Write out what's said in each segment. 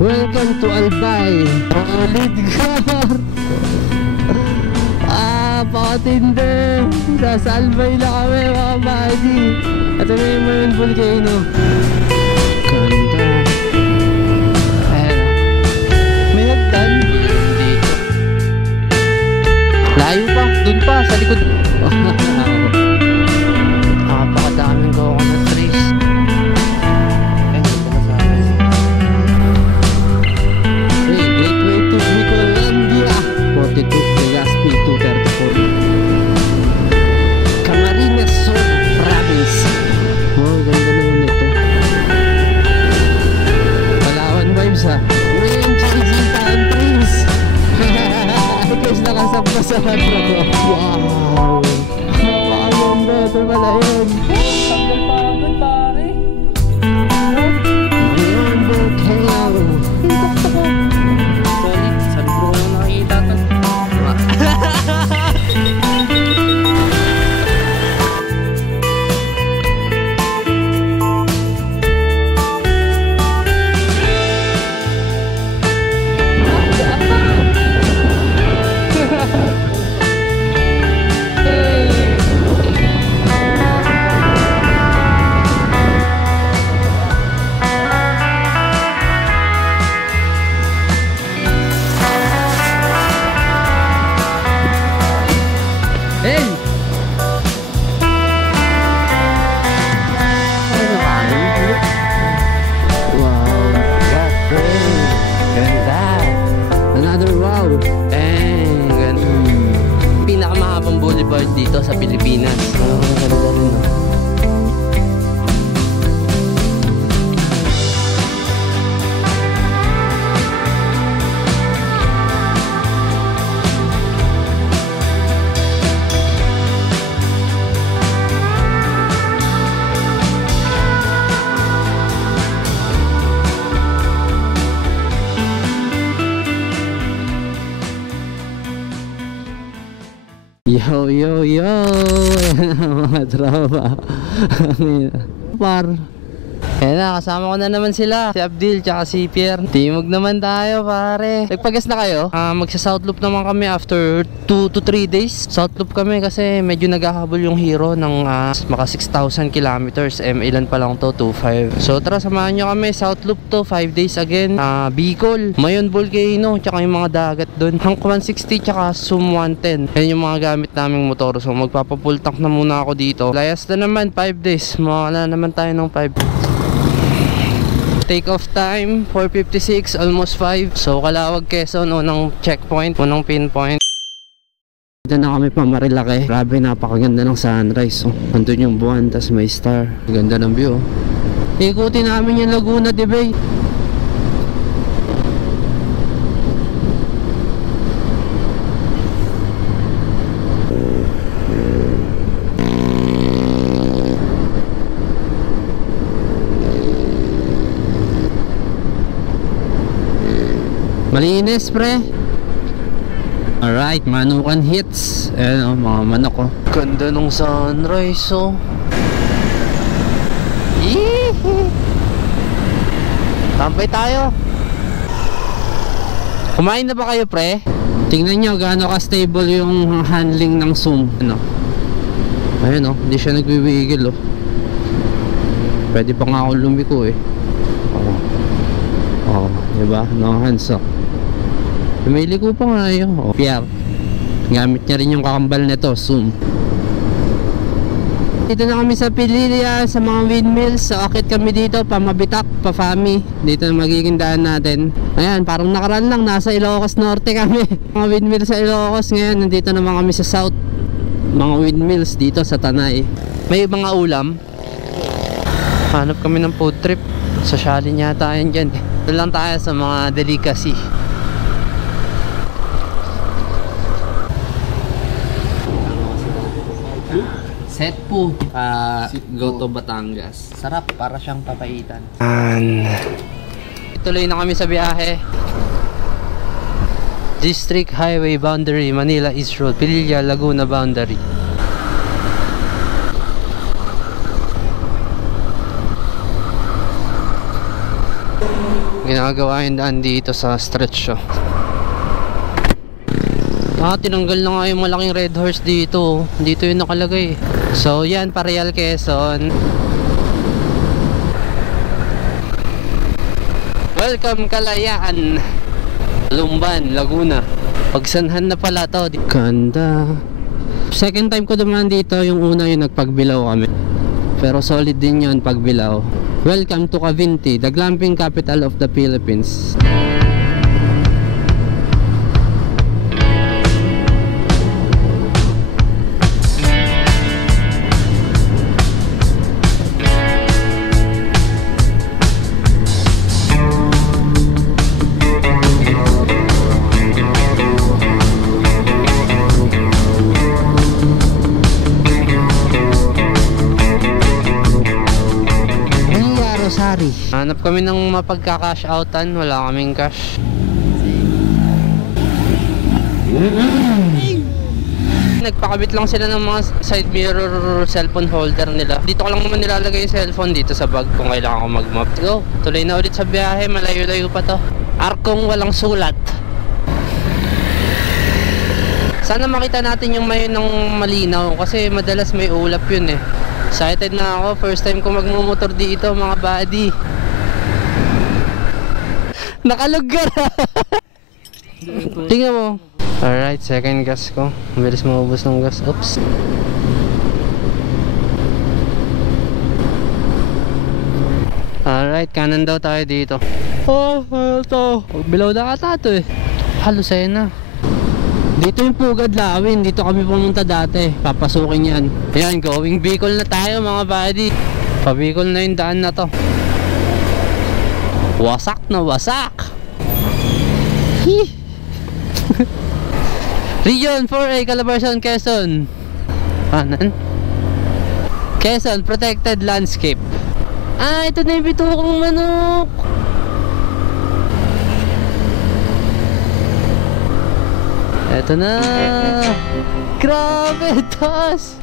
Welcome to Albay. Solid car. Pakatindi. Nasa Albay na kami mga buddy. Ito na yung Mayon Volcano. Ganda. Ayan. May hagdan dito. Layo pa. Dun pa sa likod. Napakadaming coconut trees. Gateway to Nicolandia. 42 Legazpi 234. Camarines Sur Province. Oh, ganda naman ito. Palawan vibes ha. Rain, cheesy palm trees. Guys, nakasapos sa hardro ko. Wow. Napakaganda. Ito pala yun. Tanggal pa agad pare. Mayon Volcano. Gusto ko. Sorry, sa libro ko lang nakikita ito. Dito sa Pilipinas. Ganda rin, no? Yo yo yo. Mga tropa. Par. Kaya na, kasama ko na naman sila, si Abdil tsaka si Pierre. Timog naman tayo pare. Nagpagas na kayo? Magsa South Loop naman kami after 2 to 3 days. South Loop kami kasi medyo naghahabol yung hero ng maka 6,000 kilometers. Ilan pa lang to, 2.5. So tara, samahan nyo kami. South Loop to, 5 days again. Bicol, Mayon Volcano, tsaka yung mga dagat doon. Hank 160 tsaka Zoom 110. Yan yung mga gamit naming motor. So magpapapull tank na muna ako dito. Layas na naman, 5 days. Mawala naman tayo ng 5. Take off time 4:56, almost 5. So Calawag, Quezon, unang checkpoint, unang pinpoint. Dito na kami pa Marilake. Grabe, napakaganda ng sunrise. Nandun yung buwan, tas may star. Ganda ng view. Ikutin namin yung Laguna de Bay. Malinis pre. Alright, manukan hits. Ayan o, mga manok o. Ganda nung sunrise o. Tampay tayo. Kumain na ba kayo pre? Tingnan nyo gaano ka stable yung handling ng zoom. Ano? Ayun o, hindi siya nagbiwigil o. Pwede pa nga ako lumiko eh. Oh, diba? No hands o. Lumili ko pa nga yun. Pierre, gamit niya rin yung kakambal nito, zoom. Dito na kami sa Pililla, sa mga windmills. So akit kami dito, pamabitak, pa-fami. Dito na magiging daan natin. Ayan, parang nakaraan lang, nasa Ilocos Norte kami. Mga windmills sa Ilocos. Ngayon, nandito naman kami sa South. Mga windmills dito sa Tanay. May mga ulam. Hanap kami ng food trip. Sosyalin yata yan dyan. Doon lang tayo sa mga delicacy. Set po, Goto Batangas. Sarap, para siyang papaitan. Tuloy na kami sa biyahe. District Highway Boundary, Manila East Road, Pililla, Laguna Boundary. ginagawa yung daan dito sa stretch. Tinanggal na nga yung malaking red horse dito. Dito yung nakalagay. So yan, Pareal, Quezon. Welcome Kalayaan, Lumban, Laguna. Pagsanhan na pala to. Ganda. Second time ko dumaan dito. Yung una yung nagpagbilaw kami, pero solid din yun pagbilaw. Welcome to Cavinti, the glamping capital of the Philippines. Hanap kami ng mapagka-cash outan, wala kaming cash. Nagpakabit lang sila ng mga side mirror cellphone holder nila. Dito ko lang naman nilalagay yung cellphone, dito sa bag kung kailangan ko mag-map. Go, tuloy na ulit sa biyahe, malayo-layo pa to. Arkong walang sulat. Sana makita natin yung may ng malinaw kasi madalas may ulap yun eh. Excited na ako, first time ko magmumotor dito mga buddy. Nakalugar. Tingnan mo. Alright, second gas ko. Mabilis maubos ng gas. Oops. Alright, kanan daw tayo dito. Oh, ano to? Below na kata to eh. Lucena. Dito yung Pugad Lawin. Dito kami pumunta dati. Papasukin yan. Ayan, going Bicol na tayo mga buddy. Pa-Bicol na yung daan na to. Wasak na wasak. Region 4A, Calabarzon, Quezon. Kanan. Quezon Protected Landscape. Ito na yung bitukong manok. Ito na. Grabe, taas.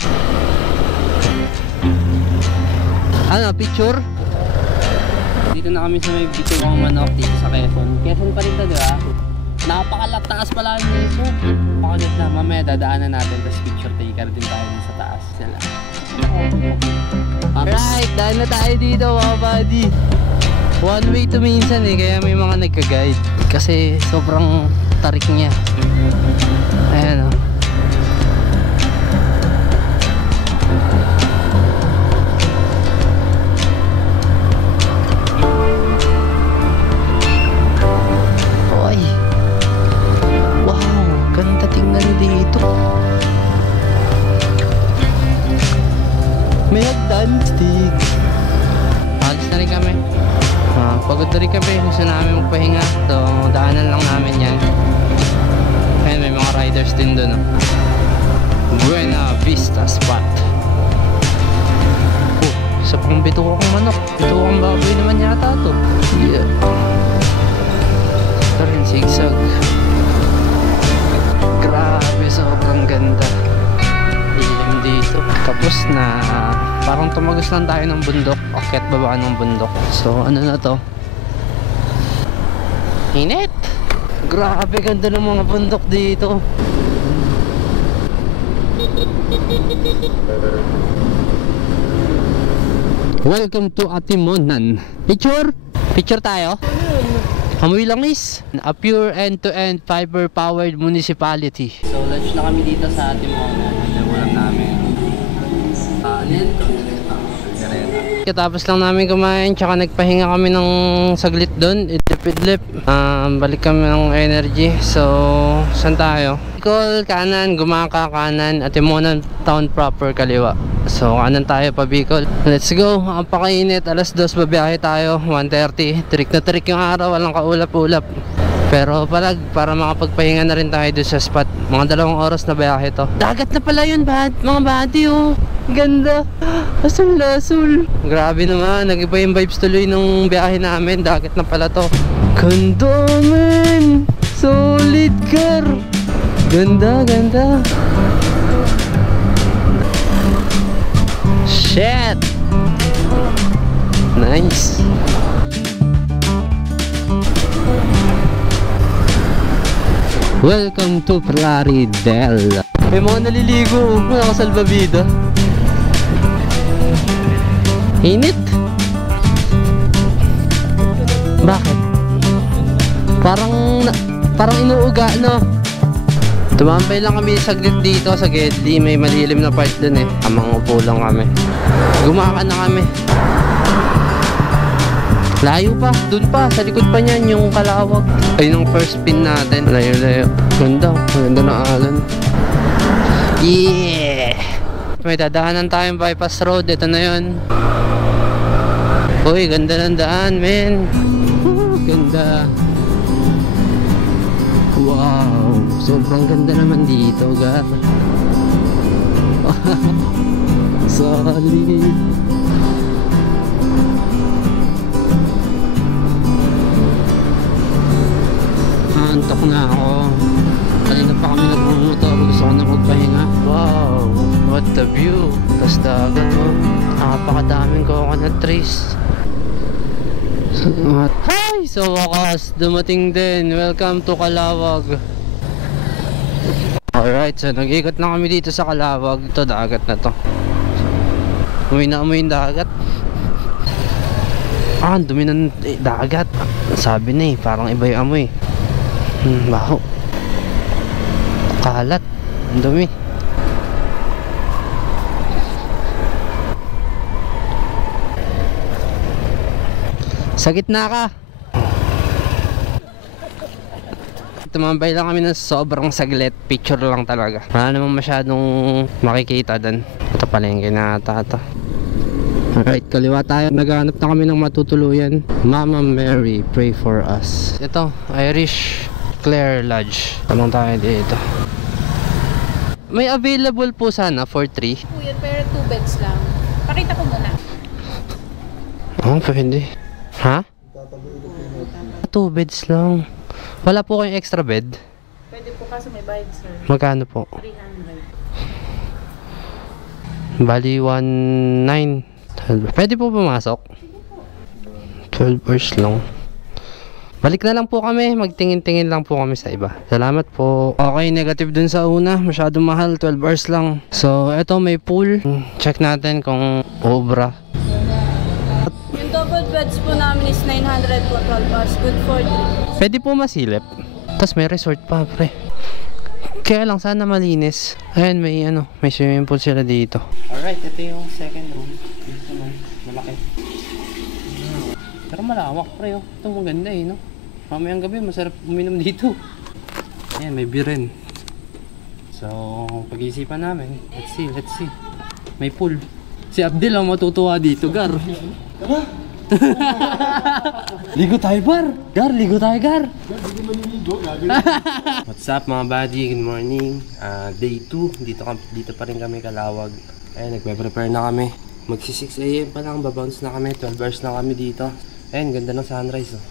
Ano, picture? Dito na kami sa may bitukong manok dito sa Quezon. Quezon pa rin to, di ba? Napakalataas pala nito. Pakagit na, mamaya dadaanan natin. Tapos picture taker din tayo sa taas. Sila. Alright, daan na tayo dito mga buddy. One way to minsan eh, kaya may mga nagka-guide. Kasi sobrang tarik niya. Ayan o. Oy. Wow, ganda tingnan dito. May hagdan stick. Alis na rin kami. Pagod na rin kami. Gusto namin magpahinga. So, daanan lang namin yan. Ayan, may mga riders din doon. Buena Vista Spot. Isa pang bitukang manok. Bitukang baboy naman yata to. Yeah. Ito rin, zigzag. Grabe, sobrang ganda. Ilim dito. Tapos na. Parang tumagos lang tayo ng bundok. Akyat baba ng bundok. So ano na to? Init! Grabe, ganda ng mga bundok dito. Welcome to Atimonan. Picture? Picture tayo? Amoy langis. A pure end-to-end fiber-powered municipality. So lunch na kami dito sa Atimonan. Ito ulam namin. Katapos lang namin kumain, tsaka nagpahinga kami ng saglit doon, idlip-idlip. Balik kami ng energy. So, saan tayo? Bicol, kanan, Gumaka, kanan, Atimonan Town proper, kaliwa. So, kanan tayo pa Bicol. Let's go, ang pakainit, alas 2 babiyahe tayo, 1:30. Trick na trick yung araw, walang kaulap-ulap. Pero palag, para makapagpahinga na rin tayo doon sa spot. Mga 2 oras na biyahe to. Dagat na pala yun, mga buddy oh. Ganda. Asul-asul. Grabe naman, nag-iba yung vibes tuloy nung biyahe namin. Dagat na pala to. Ganda man. Solid car. Ganda, ganda. Shit. Nice. Welcome to Plaridel. May mga naliligo, mga kasalbabida. Init? Bakit? Parang inuuga, no? Tumambay lang kami saglit dito sa Gedli. May malilim na part dun eh. Amang upo lang kami. Gumaka na kami. Layo pa, dun pa, sa likod pa niyan yung Kalawag. Ay, yung first pin natin. Layo-layo. Ganda na alon. Yeah! May dadaanan tayong bypass road. Ito na yun. Uy, ganda ng daan, men. Ganda. Wow, sobrang ganda naman dito, gar. Solid. Antok na ako. Kanina pa kami nagmumotor. Gusto ko na magpahinga. Wow, what the view. Tas dagat, oh. Nakapakadaming coconut trees. Hi! So wakas, dumating din. Welcome to Kalawag. Alright, so nag-ikot na kami dito sa Kalawag. Ito, dagat na to. Umuwi na umuwi yung dagat. Ah, ang dumi ng dagat. Sabi na eh, parang iba yung amoy. Baho. Kalat. Ang dumi. Sa gitna ka. Tumambay lang kami ng sobrang saglit. Picture lang talaga. Wala namang masyadong makikita doon. Ito pala yung kinatata. Alright, kaliwa tayo. Naghanap na kami ng matutuluyan. Mama Mary, pray for us. Ito, Irish Clare Lodge. Tanong tayo dito. May available po sana for 3. Po yan, pero 2 beds lang. Pakita ko muna. Oh, pwede. Ha? 2 beds lang. Wala po kayong extra bed? Pwede po kaso may bayad, sir. Magkano po? 300. Bali 1,900. Pwede po pumasok? 12 hours lang. Balik na lang po kami. Magtingin-tingin lang po kami sa iba. Salamat po. Okay, negative dun sa una. Masyadong mahal. 12 hours lang. So, eto may pool. Check natin kung obra. Yung double beds po namin is 900 po, 12 hours. Good for 3. Pwede po masilip. Tapos may resort pa, pre. Kaya lang sana malinis. Ayan, may swimming pool sila dito. Alright, ito yung second room. Ito naman, malaki. Pero malawak, pre, oh. Ito maganda eh, no? Mamayang gabi, masarap uminom dito. Ayan, may beer rin. So, pag-iisipan namin. Let's see. May pool. Si Abdel ang matutuwa dito, gar. Ligo tayo, Gar, ligo tayo, Gar. What's up, mga buddy? Good morning. Day 2. Dito pa rin kami Kalawag. Ayan, nagpe-prepare na kami. Magsi 6 AM pa lang, babounce na kami. 12 hours na kami dito. Ayan, ganda ng sunrise, oh.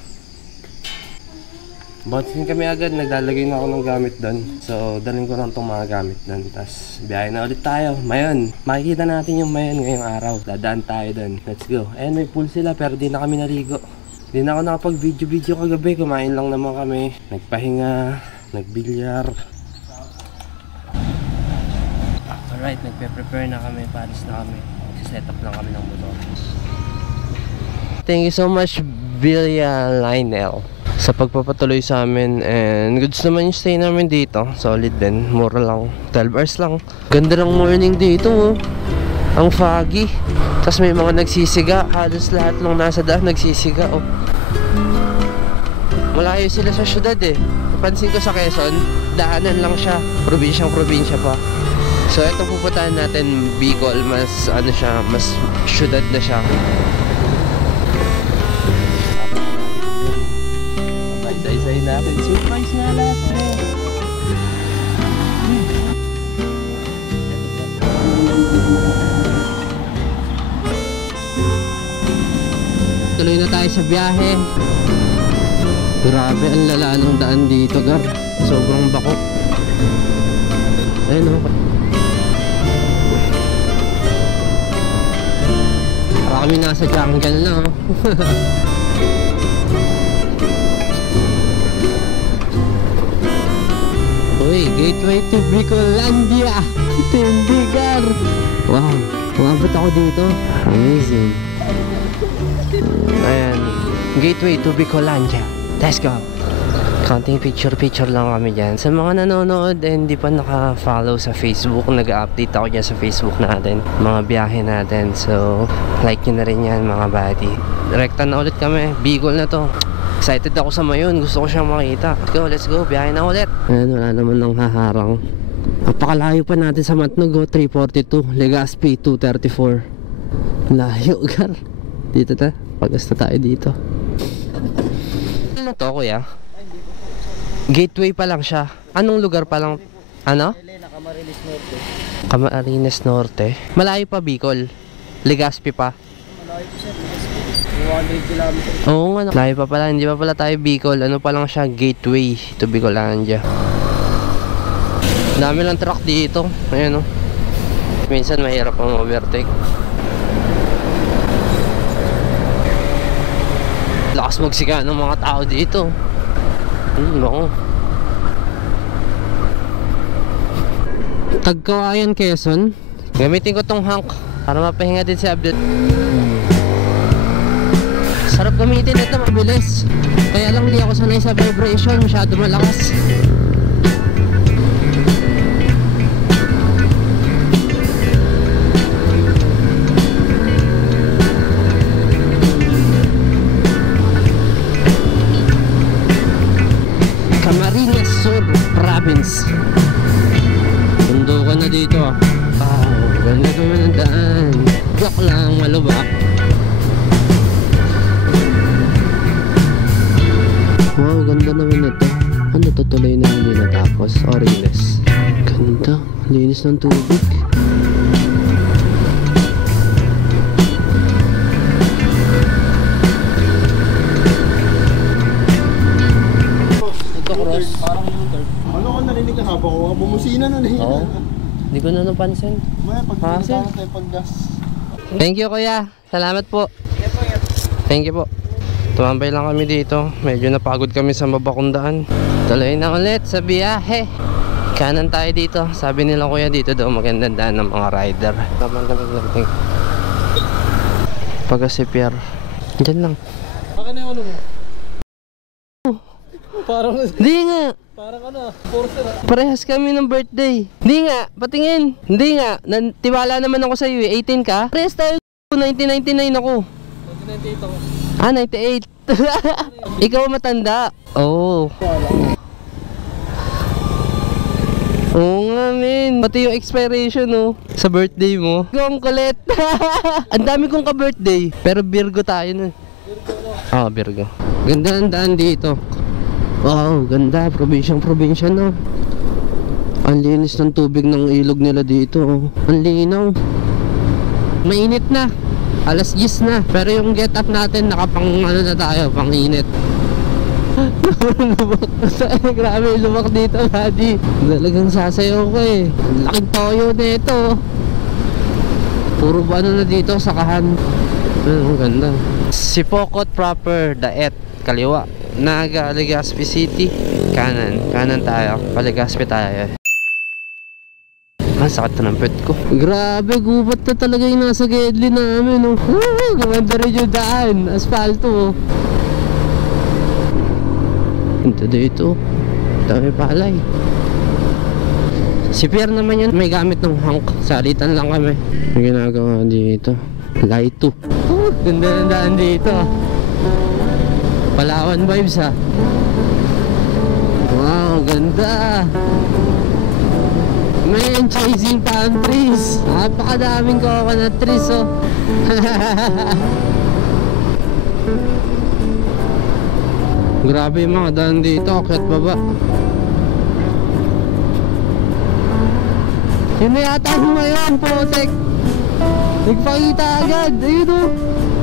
Bounce din kami agad, naglalagay na ako ng gamit doon. So, dalhin ko lang itong mga gamit doon. Tapos, biyahe na ulit tayo. Mayon, makikita natin yung Mayon ngayong araw. Dadaan tayo doon. Let's go. Ayan, may pool sila pero di na kami naligo. Di na ako nakapag-video kagabi. Kumain lang naman kami. Nagpahinga, nagbilyar. Alright, nagpe-prepare na kami. Paris na kami. Set up lang kami ng motor. Thank you so much, Villa Lionel, sa pagpapatuloy sa amin. And goods naman yung stay namin dito. Solid din, mura lang, 12 hours lang. Ganda ng morning dito, oh. Ang foggy. Tapos may mga nagsisiga. Halos lahat ng nasa daan nagsisiga, oh. Malayo sila sa syudad eh. Napansin ko sa Quezon, daanan lang siya. Probinsya pa. So ito pupuntahan natin, Bicol. Mas ano siya, mas syudad na siya. Isa-isahin natin. Surprise nga lahat. Tuloy na tayo sa biyahe. Grabe, ang lala ng daan dito, gar. Sobrang bako. Ayun, oh. Para kami nasa jungle na, oh. gateway to Bicolandia. Tindigar. Wow, umabot ako dito. Amazing. Ayan, gateway to Bicolandia. Let's go. Counting picture lang kami dyan. Sa mga nanonood and hindi pa naka-follow sa Facebook, nag-update ako dyan sa Facebook natin, mga biyahe natin. So, like nyo na rin yan mga buddy. Direkta na ulit kami. Bicol na to. Excited ako sa Mayon. Gusto ko siyang makita. Let's go. Biyahe na ulit. Ayan, wala naman nang haharang. Napakalayo pa natin sa Matnog. 342. Legazpi 234. Layo, gar. Dito ta. Pagasta tayo dito. Ano to, kuya? Gateway pa lang siya. Anong lugar pa lang? Ano? Camarines Norte. Camarines Norte. Malayo pa Bicol. Legazpi pa. Malayo po siya. 200 kilometers. Oo nga. Malayo pa pala. Hindi pa pala tayo Bicol. Ano pa lang siya? Gateway to Bicolandia. Dami lang truck dito. Ayan o. Minsan mahirap ang overtake. Lakas magsika ng mga tao dito. Bako. Tagkawayan, Quezon. Gamitin ko tong Hank para mapahinga din si Abdul. Sarap gamitin ito, mabilis. Kaya lang di ako sanay sa vibration, masyado malakas. Camarines Sur Province. Mundo ka na dito ah. Wow, ganda naman ang daan. Joke lang, malubak. Wow, ganda naman ito. Ano, tutuloy na hindi natapos? Oriles. Ganda, linis ng tubig. Parang U-turn. Ano ko narinig ka habang ako bumusina nun eh. Oo. Hindi ko na napansin. Maya pag Hassle. tayo pag gas. Thank you kuya. Salamat po. Thank you po. Tumambay lang kami dito. Medyo napagod kami sa mabakundaan. Tuloy na ulit sa biyahe. Kanan tayo dito. Sabi nila kuya dito daw magandang daan ng mga rider. Lamang. Pag-asipyar. Diyan lang. Baka na yung ano mo? Parang Hindi nga. ano, Forcer ah. Parehas kami ng birthday. Hindi nga. Patingin. Hindi nga. Tiwala naman ako sa iyo eh. 18 ka? Parehas tayo. 1999 ako. 1998 ako. Ah, 98. Ikaw matanda. Oo. Oo nga, men. Pati yung expiration, oh. Sa birthday mo. Ikaw ang kulit. Ang dami kong ka-birthday. Pero Virgo tayo nun. Ah, Virgo. Ganda ang daan dito. Wow, ganda. Probinsya, no. Ang linis ng tubig ng ilog nila dito, oh. Ang linaw. Mainit na. Alas 10 na. Pero yung get up natin, nakapang ano na tayo, pang init. Lubak. Grabe yung lubak dito, buddy. Talagang sasayaw ko eh. Ang laking toyo na ito. Puro ba ano na dito, sakahan. Ang ganda. Sipokot proper, Daet, kaliwa. Naga, Legazpi City. Kanan tayo. Legazpi tayo. Sakit na ng pet ko. Grabe, gubat na talaga yung nasa Gedli namin, oh. Gumanda rin yung daan. Asfalto, oh. Ito dito. Dami palay. Si Pierre naman yan, may gamit ng Hank. Salitan lang kami. May ginagawa dito. Light 2. Ganda ng daan dito. Palawan vibes, ha. Wow, ganda. Man, chasing palm trees. Napakadaming coconut trees, oh. Grabe yung mga daan dito, akyat baba. Yun na yata yung ngayon, putek. Nagpakita agad, ayun, oh.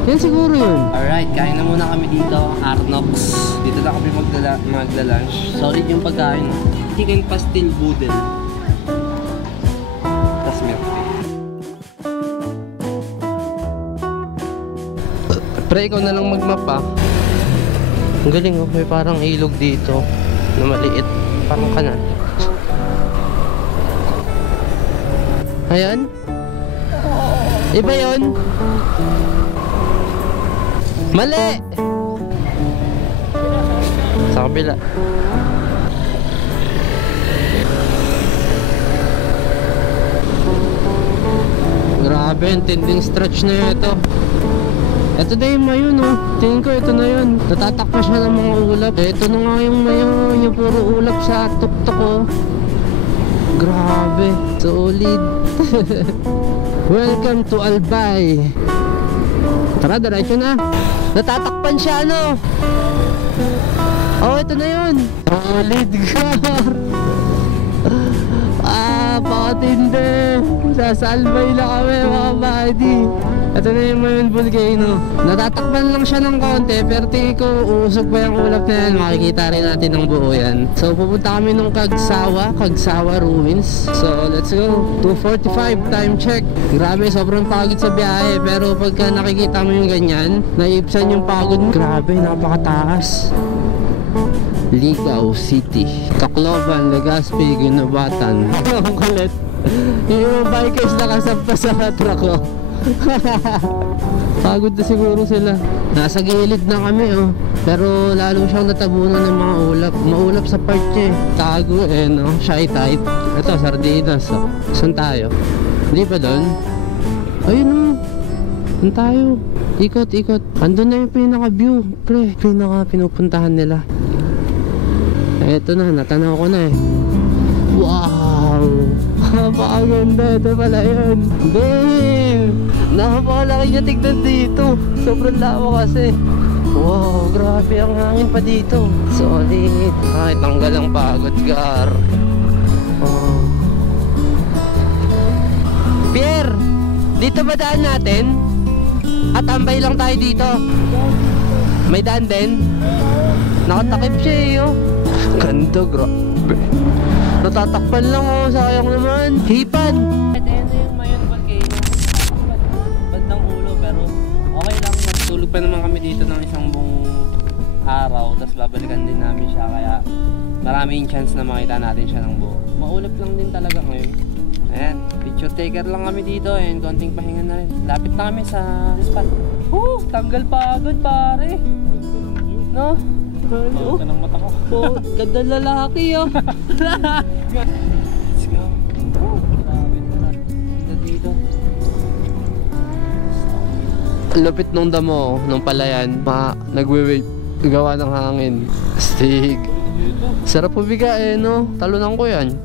Yan siguro yun. Alright, kain na muna kami dito, Arnox. Dito na kami magla-lunch. Solid yung pagkain. Chicken pastil boodle. Tas milk tea. Pre, ikaw na lang magmapa. Ang galing, oh. May parang ilog dito na maliit. Parang kanal. Ayan. Iba yun. Mali! Sa kabila. Grabe, ang tinding stretch na ito. Ito na yung mayon, oh. Tingin ko ito na yun. Natatakpa siya ng mga ulap. Ito na nga yung mayon, yung puro ulap sa tuktok, oh. Grabe, solid. Welcome to Albay. Tara, diretso na. Natatakpan siya, no? Oh, ito na yun. Solid, gar. Pakatindi. Sasalbay na kami, mga buddy. Ito na yung Mayon Volcano. Natatakpan lang siya ng konti, pero tingin ko uusog pa yung ulap na yan. Makikita rin natin ng buo yan. So pupunta kami nung Kagsawa Ruins. So let's go. 2:45 time check. Grabe, sobrang pagod sa biyahe. Pero pagka nakikita mo yung ganyan, naiibsan yung pagod mo. Grabe, napakataas. Ligao City, Tacloban, Legazpi, Ginobatan. Ang kulit. Yung bikers nakasampa sa truck ko. Pagod na siguro sila. Nasa gilid na kami, oh. Pero lalo siyang natabunan ng mga ulap. Maulap sa part niya, eh. Tago, eh, no? Shy tight. Ito, sardinas, oh. Saan tayo? Hindi ba doon? Ayun, oh. Saan tayo? Ikot. Andun na yung pinaka-view, pre. Pinupuntahan nila. Eto na, natanaw ko na, eh. Wow! Napakaganda. Ito pala yun. Damn! Napakalaki niya tignan dito. Sobrang lawa kasi. Wow, grabe ang hangin pa dito. Solid. Ay, tanggal ang pagod, gar. Oh. Pierre! Dito ba daan natin? At tambay lang tayo dito. May daan din? Nakatakip siya, eh, oh. Ganda, grabe. Natatakpan lang, oh. Sayang naman. Hipan. Ito na yung Mayon Volcano. Bandang ulo, pero okay lang. Natulog pa naman kami dito ng isang buong araw. Tapos babalikan din namin siya. Kaya maraming chance na makita natin siya ng buo. Maulap lang din talaga ngayon. Ayan, picture taker lang kami dito. Ayan, konting pahinga na rin. Lapit na kami sa spot. Tanggal pagod, pare. No? Oh, ng mata ko. oh, ganda lalaki, oh. Let's go. Grabe na. Dito. Lupit nung damo, nung palayan, nagwe-wave, gawa ng hangin. Stig. Sarap pubiga, eh, no? Talunan ko yan.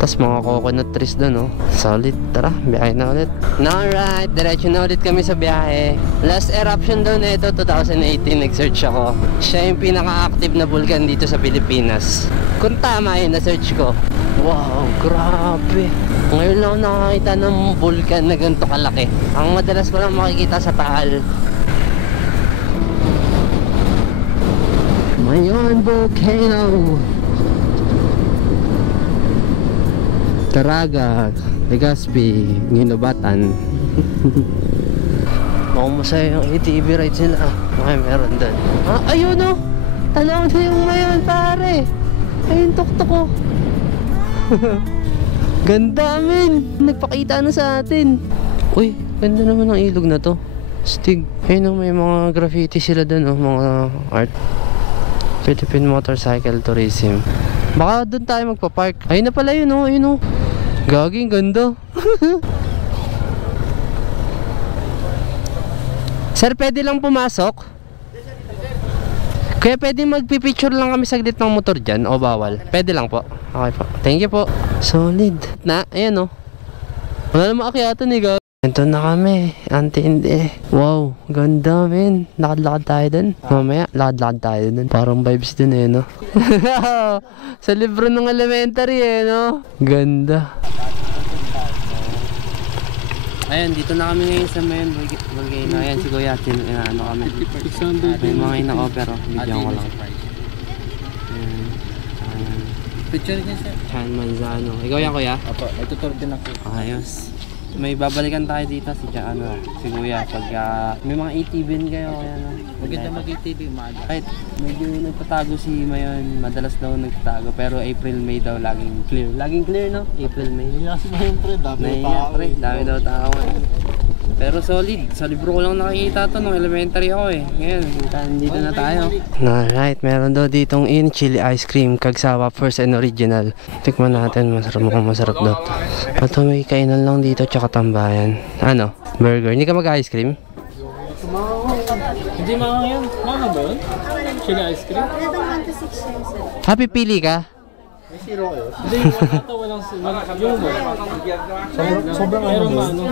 Tapos mga coconut trees doon, no? Solid. Tara, biyahe na ulit. Alright, diretso na ulit kami sa biyahe. Last eruption daw na ito, 2018, nag-search ako. Siya yung pinaka-active na vulkan dito sa Pilipinas. Kung tama yun, na-search ko. Wow, grabe. Ngayon lang nakakita ng vulkan na ganito kalaki. Ang madalas ko lang makikita sa Taal. Mayon Volcano. Taraga, Legazpi, Ginobatan. Mukhang masaya yung ATV ride sila. Okay, meron doon. Ayun, oh! Tanaw na yung Mayon, pare! Ayun, tuktok ko. Ganda, men! Nagpakita na sa atin. Uy, ganda naman ang ilog na to. Stig. Ayun, oh, may mga graffiti sila doon, oh, mga art. Philippine Motorcycle Tourism. Baka doon tayo magpa-park. Ayun na pala yun, oh. Ayun, oh. Gaging ganda. Sir, pwede lang pumasok? Kaya pwede magpipicture lang kami saglit ng motor dyan o bawal? Pwede lang po. Okay po. Thank you po. Solid. Na, ayan, oh. Wala naman akyatan, eh, gaging. Ito na kami, antindi. Wow, ganda, men. Lakad-lakad tayo dun. Mamaya, lakad-lakad tayo dun. Parang vibes dun, eh, no? Sa libro ng elementary, eh, no? Ganda. Ayan, dito na kami ngayon sa Mayon Volcano. Ayan, si Kuya, ano kami. May mga inako, pero video ko lang. Ayan. Picture niya siya. Chan Manzano. Ikaw yan, Kuya? Apo, nagtutur din ako. Ayos. may babalikan tayo dito si Kuya pag may mga ATV kayo kaya maganda mag-ATV umaga. Right, medyo nagtatago si Mayon, madalas daw nagtatago pero April, May daw laging clear no? April, May. Kasi ngayon pre, Dami daw tao. Pero solid, sa libro ko lang nakikita to nung elementary ako eh. Ngayon, nandito na tayo. Alright, meron daw ditong chili ice cream, Kagsawa first and original. Tikman natin, masarap daw to. Ito may kainan lang dito, tsaka tambayan. Ano? Burger. Hindi ka mag-ice cream? Hindi mahang yan. Mahang ba yun? Chili ice cream? Happy pili ka? May zero kayo? Hindi, walang yung mo. Sobrang Meron ano.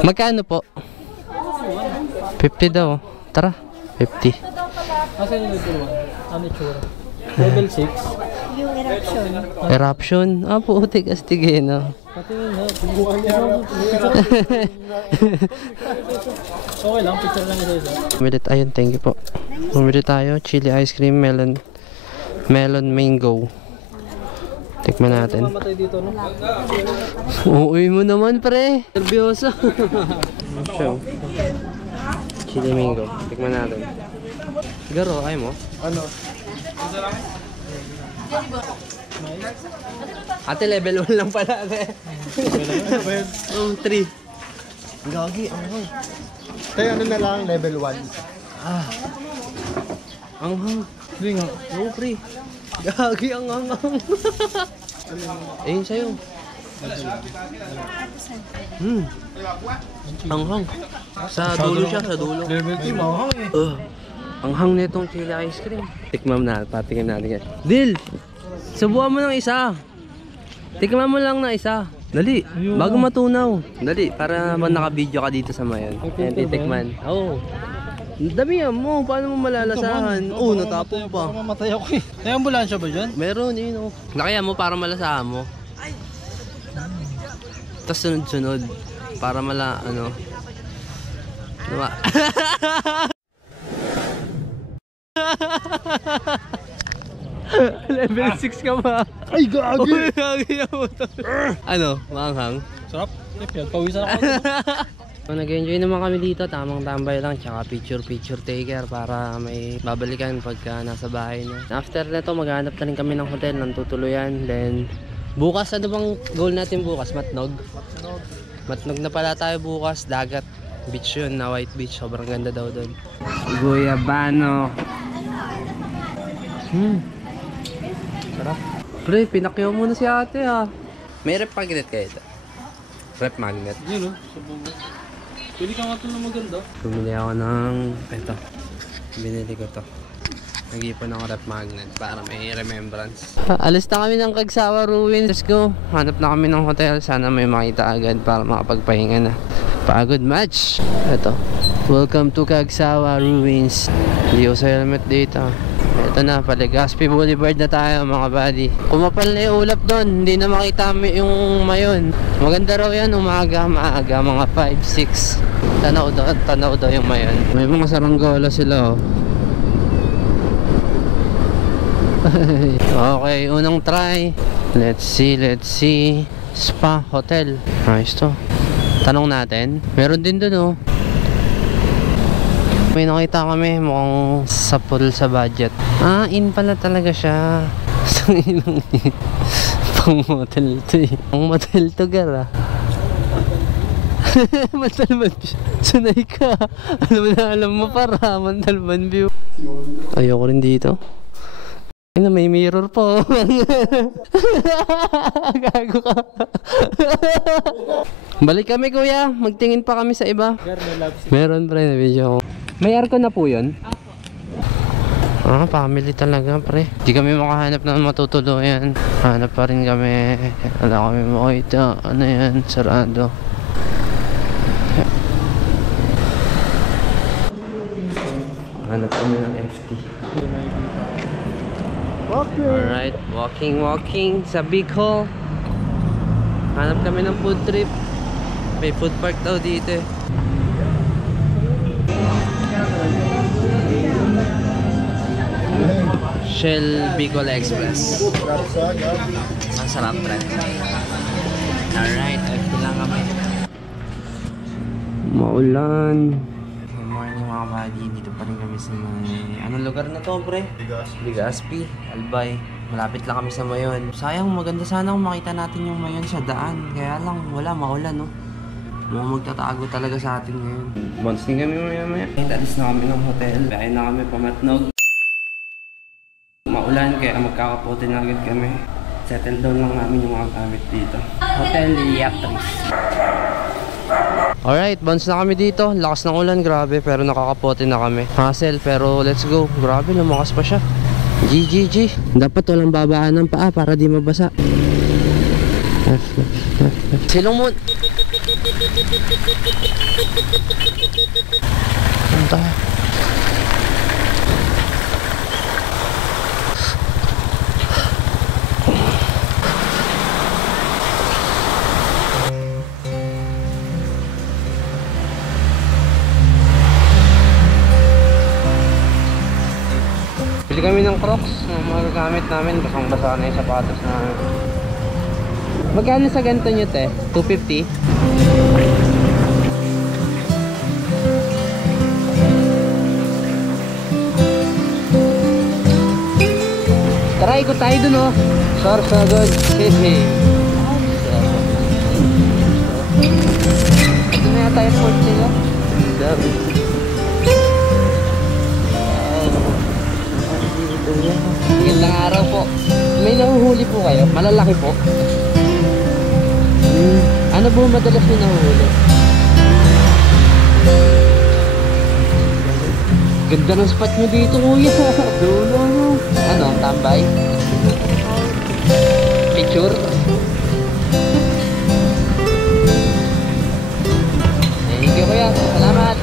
Magkano po? 50 daw. Tara, 50. Kasi yung nagturuan. Ano itsura? Level 6. Yung eruption. Eruption? Ah, putik astig eh, no? Pati yun na. Okay lang, picture lang isa-isa. Umilit, ayun, thank you po. Umilit tayo, chili ice cream, melon mango. Tikman natin. Mamatay dito, no? Uuwi mo naman, pre. Nervyoso. So, chili mango. Tikman natin. Garo, ayaw mo? Ano? Ate, level 1 lang pala, ate. Oh, 3. Gagi, ano? Tayo ano na lang, level 1. Anghang. Hindi nga. Oo, pre. Gagi, ang anghang. Ayun sa'yo. Anghang. Sa dulo siya, sa dulo. Level 3, mahang eh. Anghang nitong chili ice cream. Tikman na, patikim natin yan. Dil! Subukan mo ng isa. Tikman mo lang na isa. Dali, bago matunaw. Dali, para naka-video ka dito sa Mayon. Yan, titikman. Oo. Damihan mo, paano mo malalasahan? Oo, natapong pa. Baka mamatay ako eh. May ambulansya ba dyan? Meron, yun o. Lakayan mo para malasahan mo. Tapos sunod-sunod. Para ano. Diba? Level 6 ka ba? Ay, gagi! Uy, gagi ako to. Ano, maanghang? Sarap. Pawisan ako. So, nag-enjoy naman kami dito, tamang tambay lang, tsaka picture taker para may babalikan pagka nasa bahay na. After na to, maghanap na rin kami ng hotel, ng tutuluyan. Then, bukas, ano bang goal natin bukas? Matnog? Matnog na pala tayo bukas, dagat. Beach yun, na white beach, sobrang ganda daw doon. Guyabano. Sarap. Pre, pinakyaw muna si ate ha. May rep magnet kayo ito? Rep magnet? Yun o. Pwede ka nga ito na maganda. Bumili ako ng ito. Binili ko to. Nag-ipon ako rep magnet para may remembrance. Alis na kami ng Kagsawa Ruins. Let's go. Hanap na kami ng hotel. Sana may makita agad para makapagpahinga na. Pagod match. Ito. Welcome to Kagsawa Ruins. Hindi ko sa helmet dito. Ito na, Paligaspi Boulevard na tayo mga buddy. Kumapal na yung ulap doon, hindi na makita yung Mayon. Maganda raw yan, maaga, mga 5, 6. Tanaw daw yung Mayon. May mga saranggola sila oh. Okay, unang try. Let's see. Spa Hotel. Nice to. Tanong natin. Meron din doon oh. May nakita kami mukhang sapul sa budget. Ah, in pala talaga siya. Pang motel to eh. Pang motel to gara. Mantalman view. Sanay ka. Alam mo para Mantalman view. Ayoko rin dito. Ay na, may mirror po. Gago ka. Balik kami kuya. Magtingin pa kami sa iba. Meron pre na video ko. May aircon na po yun? Ah, family talaga pre. Di kami makahanap ng matutuluyan. Hanap pa rin kami. Wala kami makita. Ano yan? Sarado. Hanap kami ng FT. Okay. Alright, walking sa Big Hall. Hanap kami ng food trip. May food park daw dito eh. Shell Bicol Express. Masarap pre. Alright, FT lang kami. Maulan. Good morning mga buddy. Dito pa rin kami sa may... Anong lugar na to, pre? Legazpi. Albay. Malapit lang kami sa Mayon. Sayang, maganda sana kung makita natin yung Mayon sa daan. Kaya lang, wala, maulan, no? Mga magtatago talaga sa atin ngayon. Months din kami maya-maya. Alis na kami ng hotel. Bahay na kami pamatnog. Maulan, kaya magkakapote na agad kami. Settle down lang namin yung mga gamit dito. Hotel Liatris. Alright, bounce na kami dito. Lakas ng ulan, grabe. Pero nakakapote na kami. Hassle, pero let's go. Grabe, lumakas pa siya. GGG. Dapat walang babaan ng paa para di mabasa. Silong mo. Saan tayo? Bili kami ng Crocs na magagamit namin. Basang-basa na yung sapatos na. Magkano sa ganito nyo, te? 250? Tara, ikot tayo dun, oh. Sure, so good. Hehe. Ito na yata yung port nila. Dami. Magandang araw po. May nahuhuli po kayo? Malalaki po? Ano po madalas nyo nahuhuli? Ganda ng spot nyo dito, kuya. Dulo, no? Ano, tambay? Picture? Thank you, kuya. Salamat.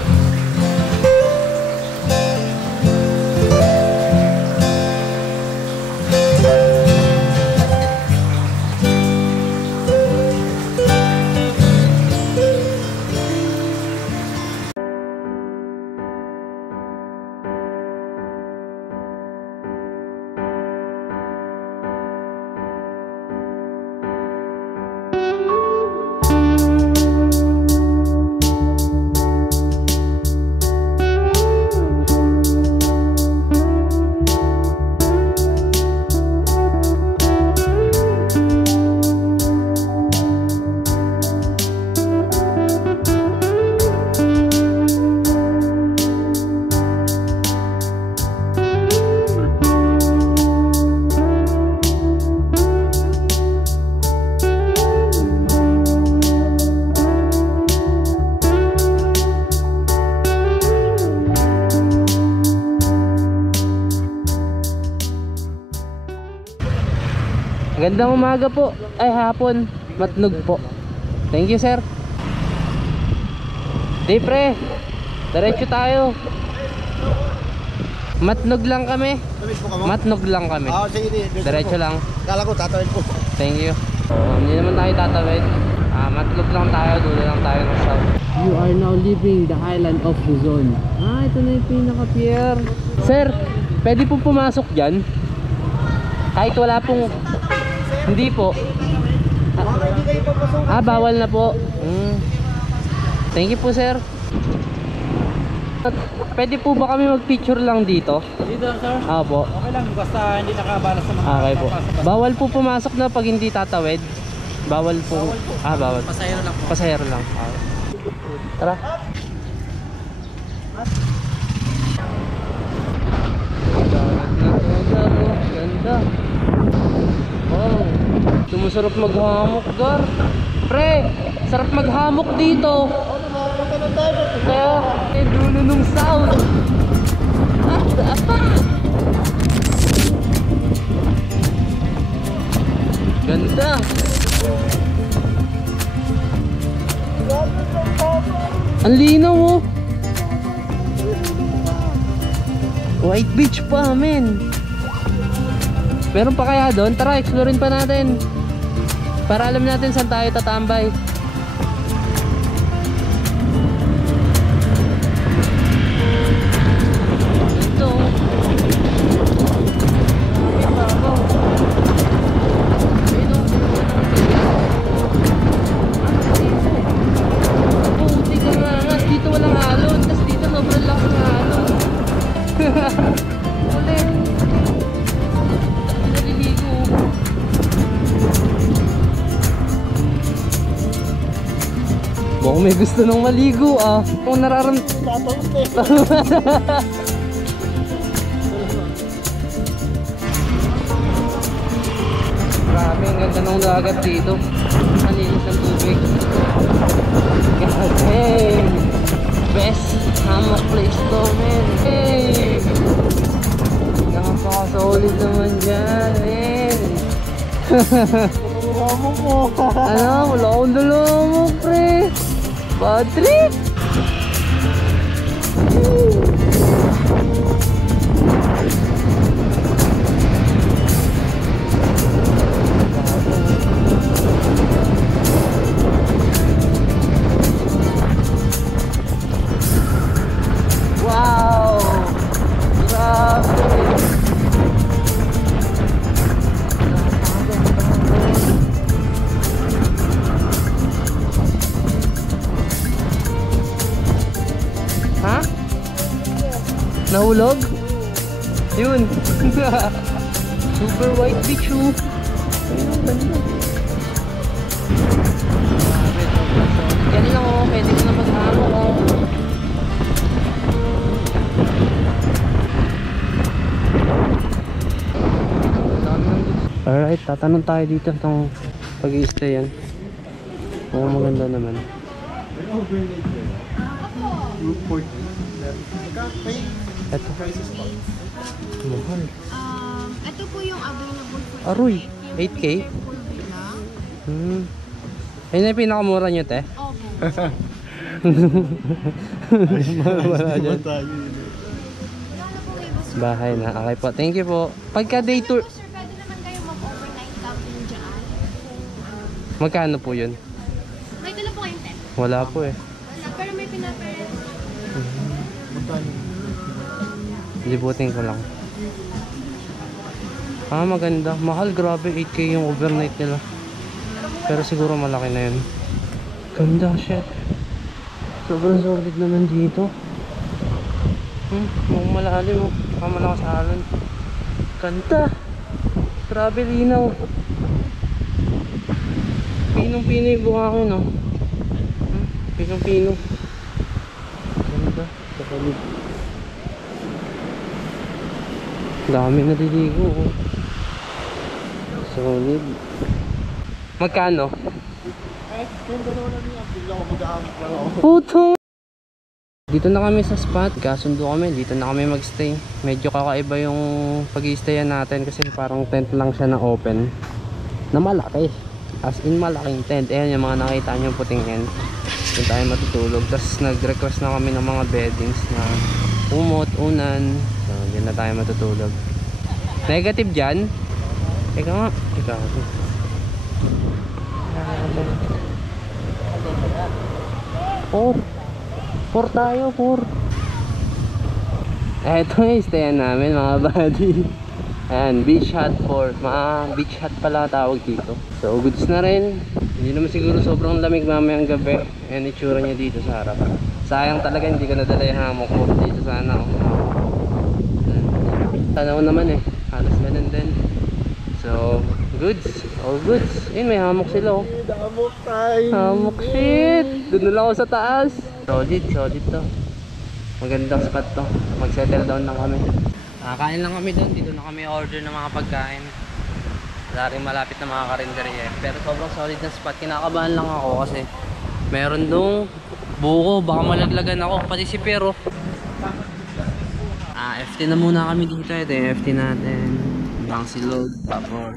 Gandang umaga po. Ay, hapon. Matnog po. Thank you, sir. Di, pre. Diretso tayo. Matnog lang kami. Matnog lang kami. Sige. Diretso lang. Kala ko tatawid po. Thank you. Hindi naman tayo tatawid. Matnog lang tayo. Dulo lang tayo ng south. You are now leaving the island of Luzon. Ito na yung pinaka-pier. Sir, pwede po pumasok dyan? Kahit wala pong... Hindi po. Bawal na po. Thank you po, sir. Pwede po ba kami mag-picture lang dito? Dito, sir? Po. Okay lang, basta hindi nakabalas sa mga... Okay po. Bawal po pumasok na pag hindi tatawid? Bawal po. Bawal. Pasahero lang po. Pasahero lang. Tara. Ganda. Wow. Sumusarap maghamok, gar. Pre, sarap maghamok dito. Kaya, dulo nung sound. Ganda. Ang linaw, oh. White Beach pa, men. Meron pa kaya doon? Tara, explorein pa natin. Para alam natin saan tayo tatambay. Ito. Puti ka nga. Oh, may gusto nang maligo ah. Kung Grabe, ang ganda ng dagat dito. Ang linis ng tubig. God damn! Best hammock place to, man. Hey! Nakapaka-solid naman dyan, man. Ano? Wala akong dalawa mo, pre. Bad trip! Wow! Grabe! Ha? Nahulog? Yun! Super white beach oh! Ayun ang ganda! Ganun lang oh, pwede ko na mag-amo oh! Alright, tatanong tayo dito itong pag-i-stay yan. Oo, maganda naman. Ito. Mahal. Ito po yung available for Aroy, 8K? Ayun na yung pinakamura nyo, te? Opo. Wala dyan. Bahay na. Okay po. Thank you po. Pagka day tour... Sir, pwede naman kayo mag-overnight camping dyan. Magkano po yun? May dala po kayong tent. Wala po eh. Wala, pero may pinapares. Libutin ko lang. Ah, maganda. Mahal, grabe. 8K yung overnight nila. Pero siguro malaki na yun. Ganda, shit. Sobrang solid naman dito. Mukhang malalim mo. Malakas alon. Ganda. Grabe, linaw. Pinong-pino yung buhangin, no? Pinong-pino. Ganda. Solid. Dami naliligo, oh. Solid. Magkano? Puto! Dito na kami sa spot. Kasundo kami. Dito na kami magstay. Medyo kakaiba yung pag-i-stayan natin kasi parang tent lang siya na open. Na malaki. As in malaking tent. Ayan yung mga nakita nyo puting yan. Doon tayo matutulog. Tapos nag-request na kami ng mga beddings na umot, unan. So, dyan na tayo matutulog. Negative dyan? Ika nga. Ika nga. Four tayo, 4. Ito yung stayan namin mga buddy. Ayan, beach hut 4. Mga beach hut pala tawag dito. So goods na rin. Hindi naman siguro sobrang lamig mamayang gabi. Ayan itsura niya dito sa harap. Sayang talaga hindi ko nadala yung hammock ko. Dito sana ako. Tanaw naman eh. Halos ganun din. So goods, all goods. Ayun may hammock sila oh. Hammock time! Hammock shit! Doon na lang ako sa taas. Solid to. Magandang spot to. Mag-settle down lang kami. Kakain lang kami doon. Dito na kami order ng mga pagkain. Wala rin malapit na mga karinderya. Pero sobrang solid na spot. Kinakabahan lang ako kasi meron dong buko. Baka malaglagan ako. Pati si Pero. FT na muna kami dito. Ito yung FT natin. Bang silog. Tapos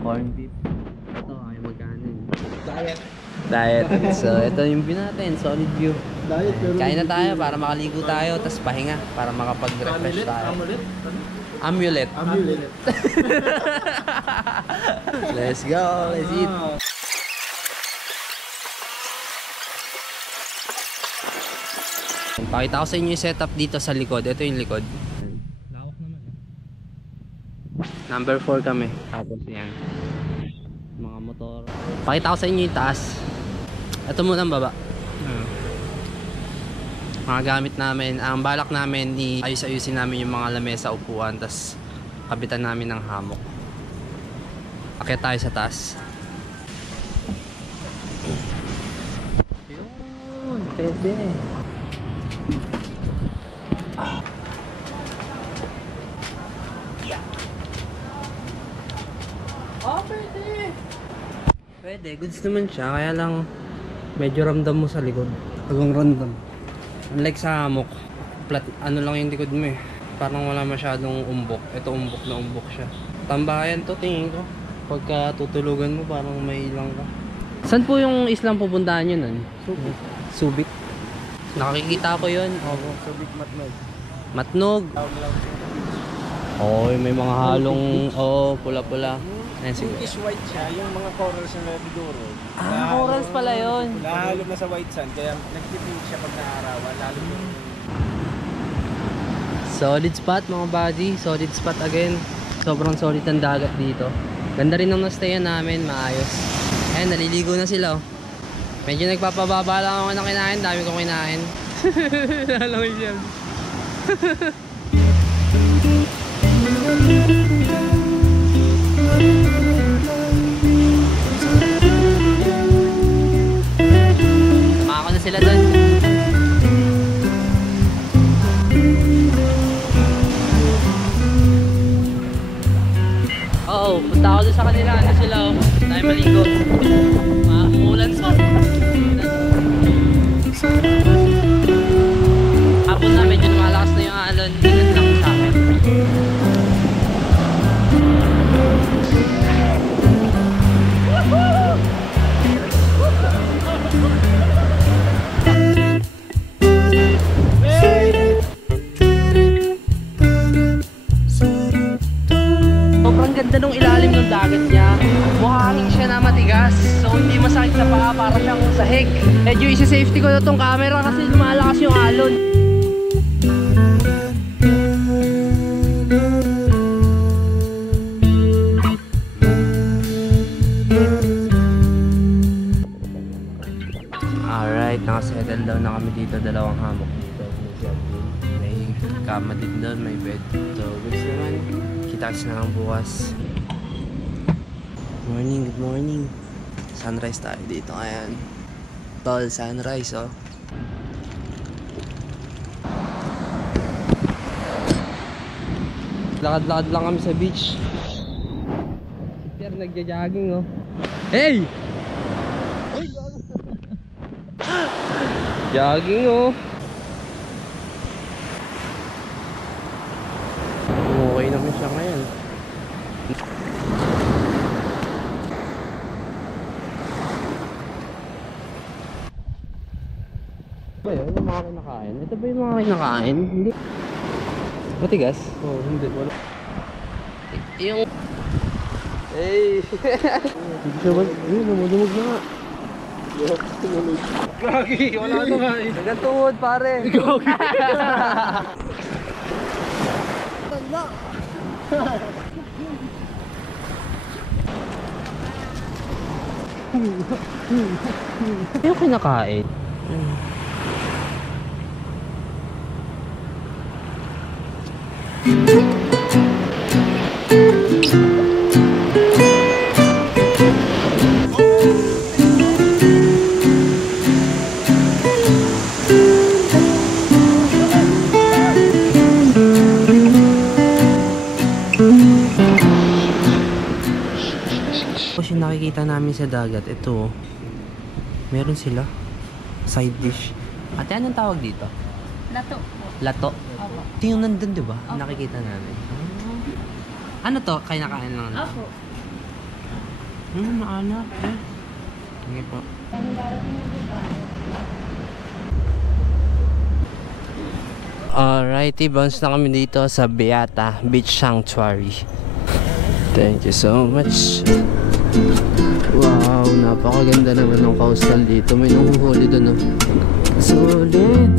corn beef. Ito ay magkanin. Diet. So ito yung view natin. Solid view. Kain na tayo para makaligo tayo. Tapos pahinga para makapag-refresh tayo. Amulet. Let's go. Let's eat. Pakita ko sa inyo yung setup dito sa likod. Ito yung likod. Lawak naman eh. Number 4 kami. Tapos yan. Mga motor. Pakita ko sa inyo yung taas. Ito muna ang baba. Mga gamit namin. Ang balak namin, ayus-ayusin namin yung mga lamesa, upuan. Tapos kabitan namin ng hammock. Akyat tayo sa taas. Pwede. Oh, pwede. Pwede, goods naman siya. Kaya lang medyo ramdam mo sa likod. Pagong random. Unlike sa hammock, flat, ano lang yung likod mo eh. Parang wala masyadong umbok. Ito umbok na umbok siya. Tambayan to, tingin ko. Pagka tutulugan mo, parang may ilang ka. Saan po yung islang pupuntahan yun? Subic. Subic? Nakikita ko yun. Oo, Subic Matnog. Matnog. Oo, may mga halong, pula-pula. Ayan, sige. Pinkish white siya, yung mga corals na nabiduro. Corals pala yun. Nahalo na sa white sand, kaya nagpipink siya pag naarawan. Lalo yung... Solid spot mga buddy, solid spot again. Sobrang solid ang dagat dito. Ganda rin ang nastayan namin, maayos. Ayan, naliligo na sila oh. Medyo nagpapababa lang ako ng kinain, dami kong kinain. Nalangoy siya. Maka na sila doon. Oo, punta ako doon sa kanila. Ano sila oh. Tayo maligo. Umulan sa. Hapon na medyo lumalakas na yung alon. Ingat lang sa akin. Sobrang ganda nung ilalim ng dagat niya. Buhangin siya na matigas. So hindi masakit sa paa, para siyang sahig. Medyo isa-safety ko na tong camera kasi lumalakas yung alon. Alright, nakasettle down na kami dito. Dalawang hammock dito. May kama din doon, may bed. So, goods naman. Kita-kits na lang bukas. Good morning. Sunrise tayo dito ngayon. Tall sunrise, oh. Lakad-lakad lang kami sa beach. Si Pierre nagja-jogging, oh. Hey! Jogging, oh. Okay naman siya ngayon. Ba yun? Yung mga kinakain? Ito ba yung mga kinakain? Hindi. Matigas? Oo, hindi. Wala. Yung... Hey! Hindi siya ba? Ayun, lumudumog na nga. Gagi! Wala na nga eh. Nagatuhod pare. Gagi! Ito yung kinakain. Tapos yung nakikita namin sa dagat, ito meron sila side dish. Ate, anong tawag dito? Lato. Lato? Opo. Ito yung nandun, di ba? Opo. Nakikita namin. Ano to? Kinakain lang. Opo. Maanak eh. Sige po. Alrighty, bounce na kami dito sa Beata Beach Sanctuary. Thank you so much. Wow, napakaganda naman ng coastal dito. May nanguhuli doon, oh. Solid.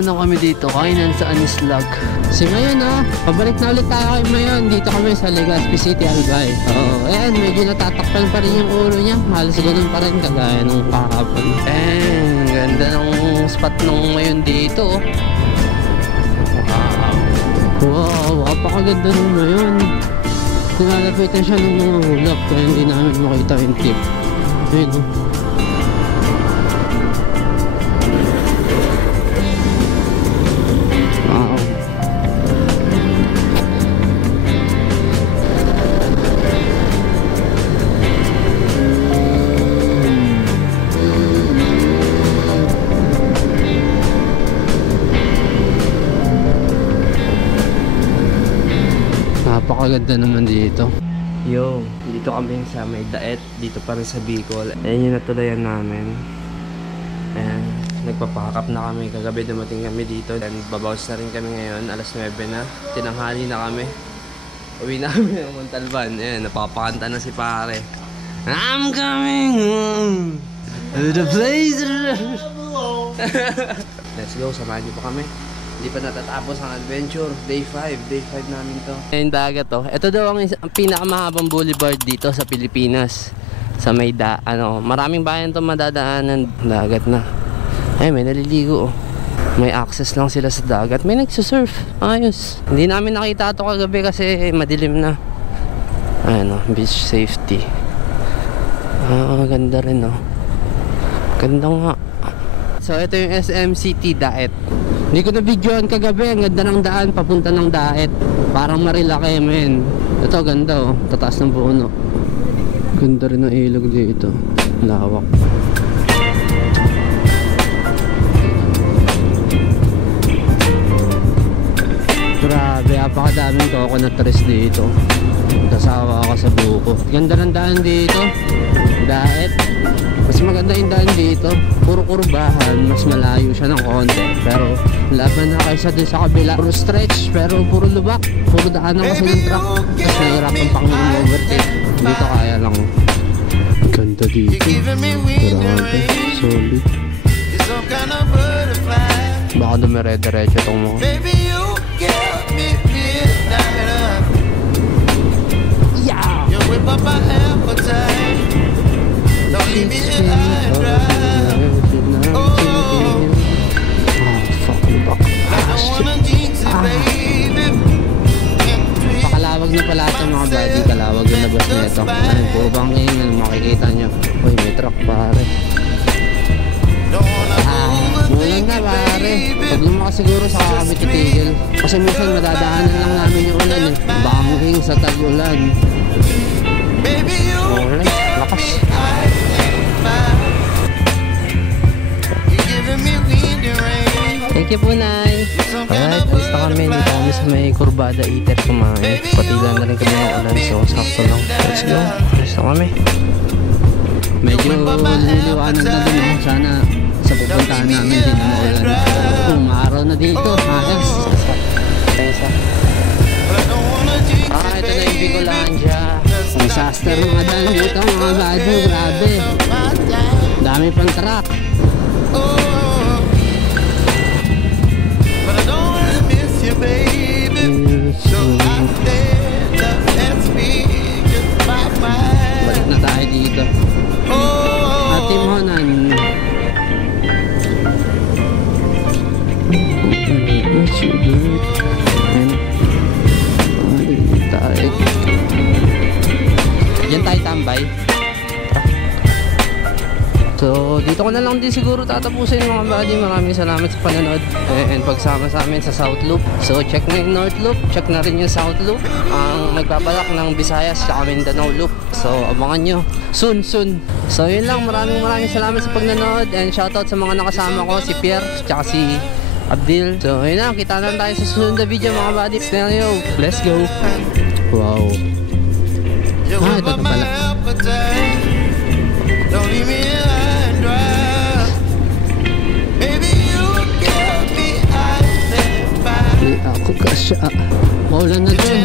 muna kami dito, kainan sa Anislag. Kasi ngayon pabalik na ulit tayo kay Mayon. Dito kami sa Legazpi City, Albay. Oo, ayan, medyo natatakpan pa rin yung ulo niya. Halos ganun pa rin kagaya nung kahapon. Ganda ng spot nung Mayon dito. Wow, apakaganda nung Mayon. Nilalapitan siya ng mga hulap kaya hindi namin makita yung tip. Ayun o. Wow. Napakaganda naman dito. Yo, dito kami sa may Daet, dito pa rin sa Bicol. Ayan yung natulayan namin. Ayan, nagpapakap na kami. Kagabi dumating kami dito. And babawas na rin kami ngayon, alas 9 na. Tinanghali na kami. Uwi na kami ng Montalban. Ayan, napapakanta na si pare. I'm coming home to the place. Let's go, samahan niyo pa kami. Hindi pa natatapos ang adventure. Day 5 namin to. Yung dagat ito daw ang pinakamahabang boulevard dito sa Pilipinas. Sa may maraming bayan to madadaanan. Dagat na. Ay, may naliligo May access lang sila sa dagat. May nagsusurf. Ayos. Hindi namin nakita ito kagabi kasi madilim na. Ayan beach safety. Ganda rin Ganda nga. So ito yung SM City Daet. Hindi ko na videoan kagabi. Ang ganda ng daan papunta ng Daet. Parang Marilake men. Ito ganda tataas ng puno. Ganda rin ng ilog dito. Lawak. Grabe, apakadaming coconut trees dito. Nasawa ako sa buko. Ganda ng daan dito. Daet. Mas maganda yung daan dito. Puro kurbahan. Mas malayo siya ng konti. Pero laban na kaysa dun sa kabila. Puro stretch pero puro lubak. Puro daanan kasi ng truck. Mas nahirapan pa kami yung overtake. Dito kaya lang. Ganda dito. Grabe. Solid. Baka dumire-diretso itong mga. Yeah! Pakalawag na pala ito mga buddy. Kalawag yung labas na ito. Ayun, puro bangin. Makikita nyo. Uy, may truck pare. Mulan na pare. Pag lumakas siguro sa kami titigil. Kasi minsan madadaanan lang namin yung ulan Banging sa tag-ulan. Mulan, lakas. Thank you po, Nay. Alright, alis na kami. Dito kami sa may Kurbada Eater kumain. Patilan na rin kami ng ulan. So, sakto lang. Let's go. Alis na kami. Medyo niliwanan na din Sana sa pupuntahan namin din na maulan. Umaraw na dito. Ayos. Ito na yung Bicolandia. Disaster mga daan dito mga buddy. Grabe. Dami pang truck. Balik na tayo dito. Atim Honan. Diyan tayo tambay. So dito ko na lang din siguro tatapusin mga buddy. Maraming salamat sa panonood and pagsama sa amin sa South Loop. So check na yung North Loop, check na rin yung South Loop. Ang magbabalak ng Visayas sa Mindanao Loop. So abangan nyo soon. So yun lang, maraming salamat sa pagnanood and shoutout sa mga nakasama ko, si Pierre tsaka si Abdil. So yun lang, kita na tayo sa susunod na video mga buddy. Let's go. Wow. Ito na pala. Ako kasya. Maulan na din.